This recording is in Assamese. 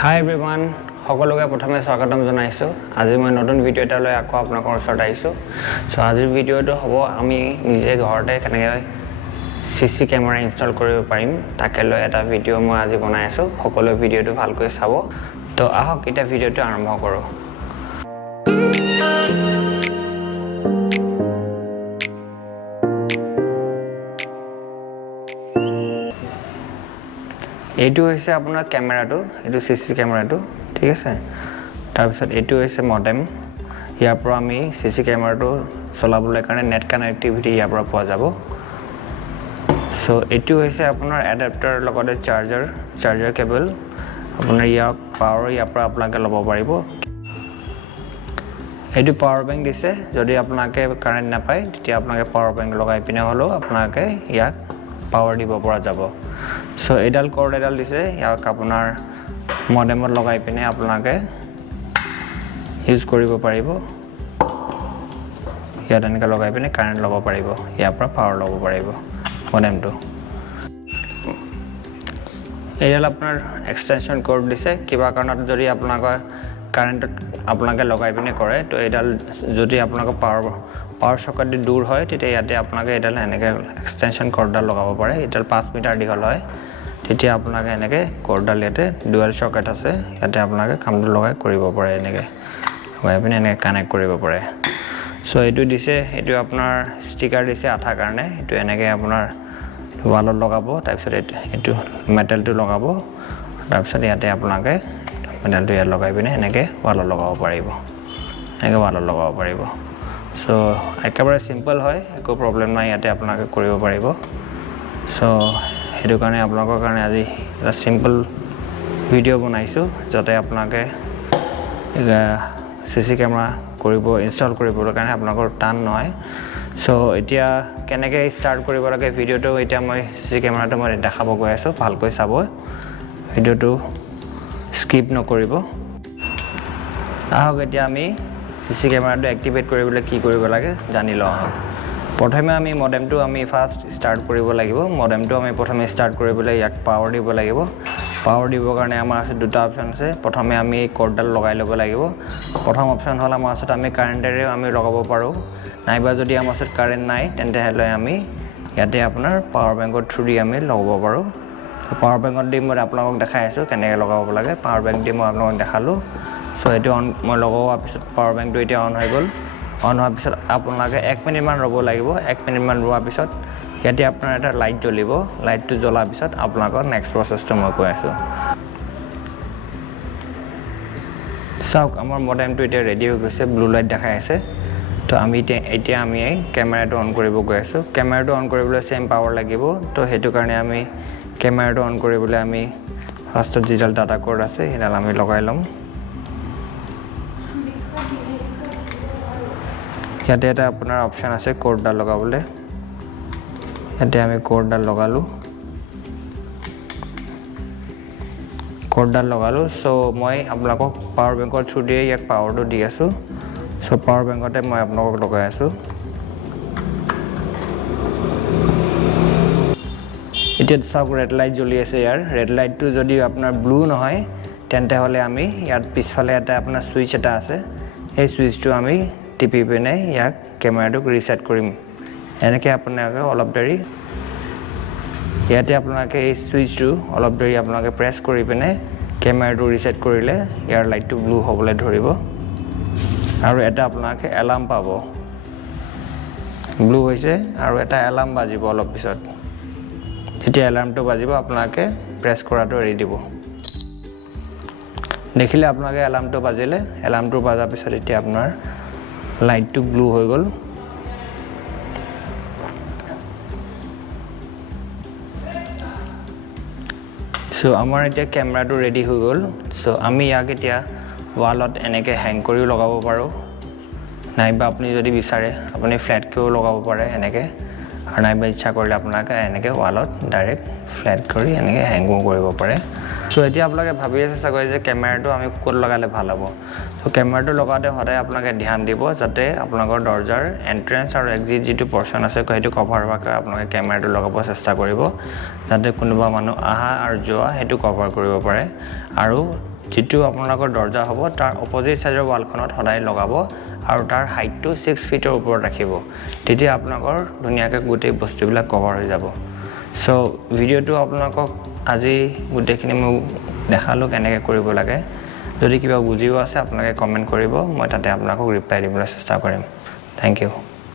Hi everyone, সকলোকে প্ৰথমে স্বাগতম জনাইছো। আজি মই নতুন ভিডিও এটা লৈ আকৌ আপোনালোকৰ ওচৰত আহিছো। সো আজিৰ ভিডিওটো হ'ব আমি নিজে ঘৰতে কেনেকৈ সিসি কেমেৰা ইনষ্টল কৰিব পাৰিম তাকে লৈ এটা ভিডিও মই আজি বনাই আছো। সকলো ভিডিওটো ভালকৈ চাব। তো আহক এটা ভিডিওটো আৰম্ভ কৰো। এইটো হৈছে আপোনাৰ কেমেৰাটো, এইটো সিসি কেমেৰাটো, ঠিক আছে। তাৰ পিছত এইটো হৈছে মডেম। ইয়াৰ পৰা আমি সিসি কেমেৰাটো চলাবলৈ কাৰণে নেট কানেক্টিভিটি ইয়াৰ পৰা পোৱা যাব। সো এইটো হৈছে আপোনাৰ এডাপ্টাৰ লগতে চাৰ্জাৰ কেবল। আপোনাৰ ইয়াক পাৱাৰ ইয়াৰ পৰা আপোনালোকে ল'ব পাৰিব। এইটো পাৱাৰ বেংক দিছে, যদি আপোনালোকে কাৰেণ্ট নাপায় তেতিয়া আপোনালোকে পাৱাৰ বেংক লগাই পিনে হলেও আপোনালোকে ইয়াক পাৱাৰ দিব পৰা যাব। সো এডাল কৰ্ড এডাল দিছে, ইয়াক আপোনাৰ মডেমত লগাই পিনে আপোনালোকে ইউজ কৰিব পাৰিব। ইয়াত এনেকৈ লগাই পিনে কাৰেণ্ট ল'ব পাৰিব, ইয়াৰ পৰা পাৱাৰ ল'ব পাৰিব মডেমটো। এডাল আপোনাৰ এক্সটেনশন কৰ্ড দিছে, কিবা কাৰণত যদি আপোনালোকৰ কাৰেণ্টত আপোনালোকে লগাই পিনে কৰে তো এডাল যদি আপোনালোকৰ পাৱাৰ সকেট দূৰ হয় তেতিয়া ইয়াতে আপোনালোকে এডাল এনেকৈ এক্সটেনশন কৰ্ডডাল লগাব পাৰে। এডাল 5 মিটাৰ দীঘল হয়, তেতিয়া আপোনালোকে এনেকৈ কৰ্ডডাল ইয়াতে ডুৱেল সকেট আছে, ইয়াতে আপোনালোকে কামটো লগাই কৰিব পাৰে, এনেকৈ লগাই পিনে এনেকৈ কানেক্ট কৰিব পাৰে। সো এইটো দিছে, এইটো আপোনাৰ ষ্টিকাৰ দিছে আঠাৰ কাৰণে, এইটো এনেকৈ আপোনাৰ ৱালত লগাব। তাৰপিছত এইটো মেটেলটো লগাব, তাৰপিছত ইয়াতে আপোনালোকে মেটেলটো ইয়াত লগাই পিনে এনেকৈ ৱালত লগাব পাৰিব, এনেকৈ ৱালত লগাব পাৰিব। সো একেবাৰে সিম্পল হয়, একো প্ৰব্লেম নাই, ইয়াতে আপোনালোকে কৰিব পাৰিব। সো সেইটো কাৰণে আপোনালোকৰ কাৰণে আজি এটা সিম্পল ভিডিও বনাইছোঁ, যাতে আপোনালোকে সিসি কেমেৰা ইনষ্টল কৰিবৰ কাৰণে আপোনালোকৰ টান নহয়। সো এতিয়া কেনেকৈ ষ্টাৰ্ট কৰিব লাগে ভিডিওটো এতিয়া মই সিসি কেমেৰাটো মই দেখাব গৈ আছোঁ, ভালকৈ চাব, ভিডিওটো স্কিপ নকৰিব। আহক এতিয়া আমি সিসি কেমেৰাটো এক্টিভেট কৰিবলৈ কি কৰিব লাগে জানি লওঁ। প্ৰথমে আমি মডেমটো ফাৰ্ষ্ট ষ্টাৰ্ট কৰিব লাগিব। মডেমটো আমি প্ৰথমে ষ্টাৰ্ট কৰিবলৈ ইয়াক পাৱাৰ দিব লাগিব। পাৱাৰ দিবৰ কাৰণে আমাৰ আছে দুটা অপশ্যন আছে। প্ৰথমে আমি কৰ্ডডাল লগাই ল'ব লাগিব। প্ৰথম অপশ্যন হ'ল আমাৰ ওচৰত আমি কাৰেণ্টেৰেও আমি লগাব পাৰোঁ, নাইবা যদি আমাৰ ওচৰত কাৰেণ্ট নাই তেন্তে হ'লে আমি ইয়াতে আপোনাৰ পাৱাৰ বেংকৰ থ্ৰু দি আমি লগাব পাৰোঁ। পাৱাৰ বেংকত দি মই আপোনালোকক দেখাই আছোঁ কেনেকৈ লগাব লাগে। পাৱাৰ বেংক দি মই আপোনালোকক দেখালোঁ। সো এইটো মই লগোৱাৰ পিছত পাৱাৰ বেংকটো এতিয়া অন হৈ গ'ল। অন হোৱাৰ পিছত আপোনালোকে 1 মিনিটমান ৰ'ব লাগিব। 1 মিনিটমান ৰোৱাৰ পিছত ইয়াতে আপোনাৰ এটা লাইট জ্বলিব। লাইটটো জ্বলাৰ পিছত আপোনালোকৰ নেক্সট প্ৰচেছটো মই কৈ আছোঁ। চাওক, আমাৰ মডেমটো এতিয়া ৰেডি হৈ গৈছে, ব্লু লাইট দেখাই আছে। তো আমি এতিয়া আমি কেমেৰাটো অন কৰিব গৈ আছোঁ। কেমেৰাটো অন কৰিবলৈ চেম পাৱাৰ লাগিব, তো সেইটো কাৰণে আমি কেমেৰাটো অন কৰিবলৈ আমি ফাৰ্ষ্টত যিডাল ডাটা কৰ্ড আছে সেইডাল আমি লগাই ল'ম। ইয়াতে এটা আপোনাৰ অপশ্যন আছে কৰ্ডডাল লগাবলৈ, ইয়াতে আমি কৰ্ডডাল লগালোঁ। সো মই আপোনালোকক পাৱাৰ বেংকৰ থ্ৰু দিয়ে ইয়াক পাৱাৰটো দি আছোঁ। সো পাৱাৰ বেংকতে মই আপোনালোকক লগাই আছোঁ। এতিয়া চাওক, ৰেড লাইট জ্বলি আছে। ইয়াৰ ৰেড লাইটটো যদি আপোনাৰ ব্লু নহয় তেন্তে হ'লে আমি ইয়াত পিছফালে এটা আপোনাৰ ছুইচ এটা আছে, সেই ছুইচটো আমি টিপি পিনে ইয়াক কেমেৰাটোক ৰিছেট কৰিম। এনেকৈ আপোনালোকে অলপ দেৰি ইয়াতে আপোনালোকে এই ছুইচটো অলপ দেৰি আপোনালোকে প্ৰেছ কৰি পিনে কেমেৰাটো ৰিছেট কৰিলে ইয়াৰ লাইটটো ব্লু হ'বলৈ ধৰিব আৰু এটা আপোনালোকে এলাৰ্ম পাব, ব্লু হৈছে আৰু এটা এলাৰ্ম বাজিব অলপ পিছত। যেতিয়া এলাৰ্মটো বাজিব আপোনালোকে প্ৰেছ কৰাটো এৰি দিব। দেখিলে আপোনালোকে এলাৰ্মটো বাজিলে, এলাৰ্মটো বাজাৰ পিছত এতিয়া আপোনাৰ লাইটটো ব্লু হৈ গ'ল। সো আমাৰ এতিয়া কেমেৰাটো ৰেডি হৈ গ'ল। সো আমি ইয়াক এতিয়া ৱালত এনেকৈ হেং কৰিও লগাব পাৰোঁ, নাইবা আপুনি যদি বিচাৰে আপুনি ফ্লেটকৈও লগাব পাৰে এনেকৈ, আৰু নাইবা ইচ্ছা কৰিলে আপোনালোকে এনেকৈ ৱালত ডাইৰেক্ট ফ্লেট কৰি এনেকৈ হেংও কৰিব পাৰে। সো এতিয়া আপোনালোকে ভাবি আছে চাগৈ যে কেমেৰাটো আমি ক'ত লগালে ভাল হ'ব। সো কেমেৰাটো লগাওঁতে সদায় আপোনালোকে ধ্যান দিব যাতে আপোনালোকৰ দৰজাৰ এণ্ট্ৰেঞ্চ আৰু এক্সিট যিটো পৰ্চন আছে সেইটো কভাৰ হোৱাকৈ আপোনালোকে কেমেৰাটো লগাব চেষ্টা কৰিব, যাতে কোনোবা মানুহ অহা আৰু যোৱা সেইটো কভাৰ কৰিব পাৰে। আৰু যিটো আপোনালোকৰ দৰ্জা হ'ব তাৰ অপজিট সাইডৰ ৱালখনত সদায় লগাব আৰু তাৰ হাইটটো 6 ফিটৰ ওপৰত ৰাখিব তেতিয়া আপোনালোকৰ ধুনীয়াকৈ গোটেই বস্তুবিলাক কভাৰ হৈ যাব সো ভিডিওটো আপোনালোকক আজি গোটেইখিনি মই দেখালো কেনেকৈ কৰিব লাগে যদি কিবা বুজিও আছে আপোনালোকে কমেন্ট কৰিব মই তাতে আপোনালোকক ৰিপ্লাই দিবলৈ চেষ্টা কৰিম থ্যাংক ইউ